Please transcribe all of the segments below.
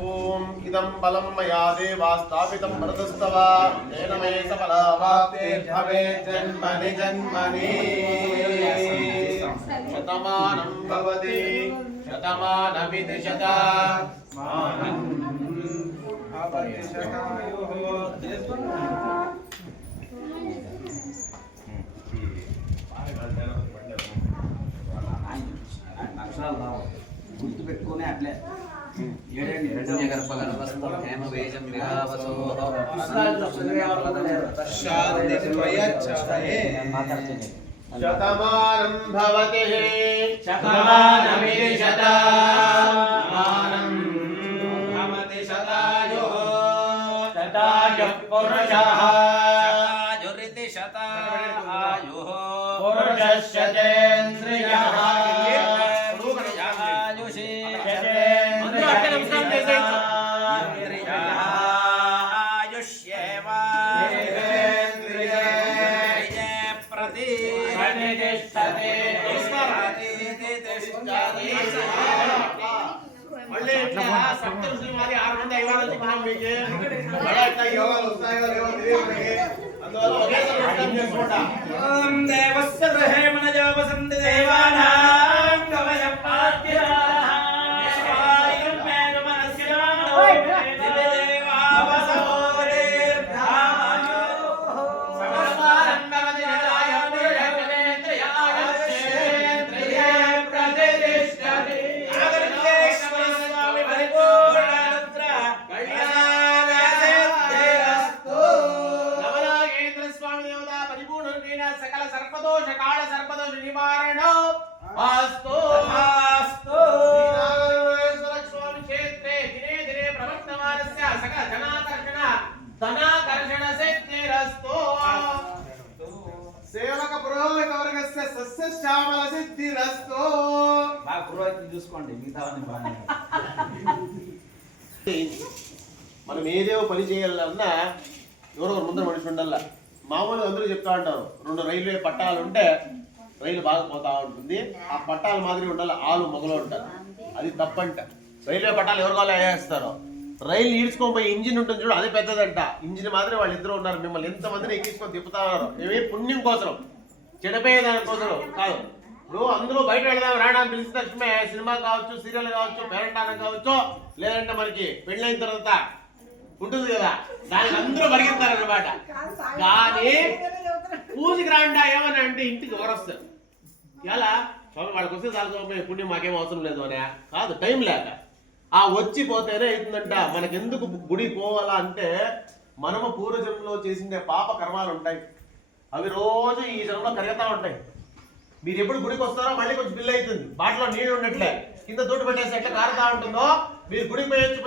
ఓం ఇదం బలం మయా దేవా స్థాపితం భరతస్తవ తేన మే సఫలా వాప్తే భవే జన్మని జన్మని శతమానం భవతి శతమానమితి శతమానం భవతి శతాయుః. గుర్తు పెట్టుకునే అట్లే శతమానం భవతి శతమానమితి శతమానం భవతి శతాయుః శతాయుః పురుషః శతాయురితి శతాయుః పురుషస్యేంద్రియః సకల సర్పదోష కాళ సర్పదోష నివారణ ఆస్తు ఆస్తు శ్రీనారాయణేశ్వర స్వామి క్షేత్రే దినే దినే ప్రవర్తమానస్య సకల ధనాకర్షణ సిద్ధిరస్తు సేవక పురోహిత వర్గస్య సస్య శ్యామల సిద్ధిరస్తు. మా పురోహితుని చూసుకోండి మిగతావన్నీ బాగా. మనం ఏదేవో పని చేయాలన్నా ఎవరో ముందర మనిషి ఉండాల. మామూలుగా అందరూ చెప్తా ఉంటారు 2 రైల్వే పట్టాలు ఉంటే రైలు బాగా పోతా ఉంటుంది. ఆ పట్టాలు మాదిరి ఉండాలి, ఆలు మొగలు ఉంటారు. అది తప్పంట. రైల్వే పట్టాలు ఎవరు కావాలో వేస్తారు. రైలు ఈడ్చుకోపోయి ఇంజిన్ ఉంటుంది చూడు, అది పెద్దదంట. ఇంజిన్ మాదిరి వాళ్ళు ఇద్దరు ఉన్నారు. మిమ్మల్ని ఎంతమందిని ఎక్కించుకొని తిప్పుతా ఉన్నారు. ఏమి పుణ్యం కోసం, చెడిపోయేదాని కోసం కాదు. ఇప్పుడు అందరూ బయట వెళదాం రావడానికి పిలిచిన తక్షణమే సినిమా కావచ్చు, సీరియల్ కావచ్చు, పేరంటానం కావచ్చు, లేదంటే మనకి పెళ్ళైన తర్వాత ఉంటుంది కదా, దానికి అందరూ పరిగెత్తారనమాట. కానీ పూజకి రాండా ఏమని అంటే ఇంటికి ఎవరు వస్తారు? ఎలా స్వామి వాళ్ళకి వస్తే చాలు, పుణ్యం మాకేం అవసరం లేదు అనే కాదు, టైం లేక. ఆ వచ్చిపోతేనే అవుతుందంట. మనకెందుకు గుడి పోవాలా అంటే మనము పూర్వజన్మలో చేసిండే పాప కర్మాలు ఉంటాయి, అవి రోజు ఈ జన్మలో కరుగుతూ ఉంటాయి. మీరు ఎప్పుడు గుడికి వస్తారో మళ్ళీ కొంచెం బిల్ అవుతుంది. బాటలో నీళ్ళు ఉన్నట్లే కింద తోటి పెట్టేసి ఎట్లా కారుతా ఉంటుందో, మీరు గుడికి పోయొచ్చు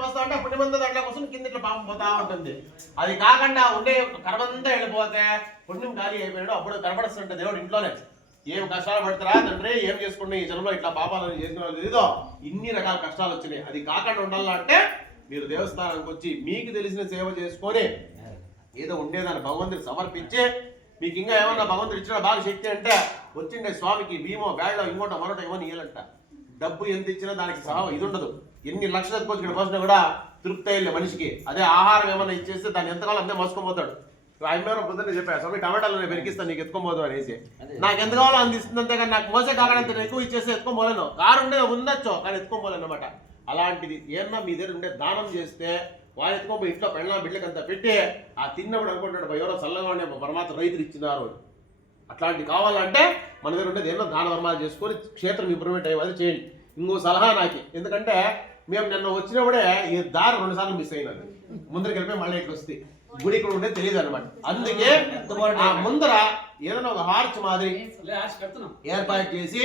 పోస్తా ఉంటే పుణ్యమంతా దాంట్లో కోసం కింద ఇట్లా పాపం పోతా ఉంటుంది. అది కాకుండా ఉండే కర్మంతా వెళ్ళిపోతే పుణ్యం ఖాళీ అయిపోయాడు. అప్పుడు కనపడుతుంటే దేవుడు ఇంట్లోనే ఏం కష్టాలు పడతారా తండ్రి, ఏం చేసుకుంటే ఈ జన్మలో ఇట్లా పాపాలను చేసిన వాళ్ళు లేదో ఇన్ని రకాల కష్టాలు వచ్చినాయి. అది కాకుండా ఉండాలంటే మీరు దేవస్థానానికి వచ్చి మీకు తెలిసిన సేవ చేసుకొని ఏదో ఉండేదాన్ని భగవంతుడికి సమర్పించి, మీకు ఇంకా ఏమన్నా భగవంతుడు ఇచ్చిన బాగా శక్తి అంటే వచ్చిండే స్వామికి భీమో బ్యాడ్లో ఇంకోటో మరొకటి ఏమని ఇవ్వాలంట. డబ్బు ఎంత ఇచ్చినా దానికి సహా ఇది ఉండదు. ఎన్ని లక్షలు ఎత్తుకోవచ్చు ఇక్కడ పోసినా కూడా తృప్తి అయ్యలే మనిషికి. అదే ఆహారం ఏమన్నా ఇచ్చేస్తే దాన్ని ఎంతకాలం అంతే మోసుకొని ఆయన పొద్దున్నే చెప్పారు, స్వామి టమాటాలు నేను పెరిగిస్తాను నీకు ఎత్తుకోబోదు అనేసి. నాకు ఎంత కావాలో అందిస్తుంది, అంతేగాని నాకు మోసే కాకుండా ఎక్కువ ఇచ్చేస్తే ఎత్తుకోబోలేను. కారు ఉండే ఉండొచ్చు కానీ ఎత్తుకోబోలేను అనమాట. అలాంటిది ఏమన్నా మీ దగ్గర ఉండే దానం చేస్తే వాళ్ళు ఎత్తుకోబోయి ఇంట్లో పెళ్ళ బిడ్డకి అంతా పెట్టి ఆ తిన్నప్పుడు అనుకుంటాడు ఎవరో చల్లగా ఉండే పరమాత్మ రైతులు ఇచ్చినారు. అట్లాంటివి కావాలంటే మన దగ్గర ఉండేది ఏమన్నా దాన ధర్మాలు చేసుకొని క్షేత్రం ఇంప్రూవ్మెంట్ అయ్యే అది చేయండి. ఇంకో సలహా నాకు, ఎందుకంటే మేము నిన్న వచ్చినప్పుడే ఈ దారి 2 సార్లు మిస్ అయినది. ముందరికి వెళ్ళిపోయి మళ్ళీ ఇట్లా వస్తే గుడి ఇక్కడ ఉండే తెలియదు అనమాట. అందుకే ఆ ముందర ఏదైనా ఒక హార్చ్ మాదిరి ఏర్పాటు చేసి,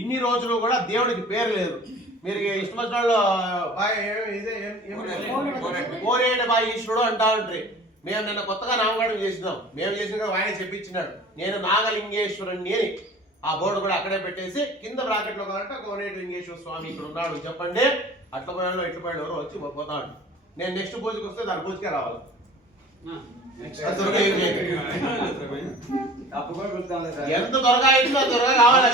ఇన్ని రోజులు కూడా దేవుడికి పేరు లేదు. మీరు ఇష్టం వచ్చిన వాళ్ళు కోరేడు బాయ్ ఈశ్వరుడు అంటా ఉంటారు. మేము నిన్న కొత్తగా నామకరణం చేసినాం. మేము చేసిన ఆయన చెప్పించినాడు, నేను నాగలింగేశ్వరుణ్ణి అని. ఆ బోర్డు కూడా అక్కడే పెట్టేసి కింద బ్రాకెట్లో కావాలంటే కోనేటి లింగేశ్వర స్వామి ఇక్కడ ఉన్నాడు చెప్పండి. అట్ల పోయాలో ఇట్ల పోయాడు ఎవరో వచ్చి పోతాడు. నేను నెక్స్ట్ పూజకి వస్తే దాని పూజకే రావాలి. ఎంత త్వరగా అయిందో త్వరగా కావాలి.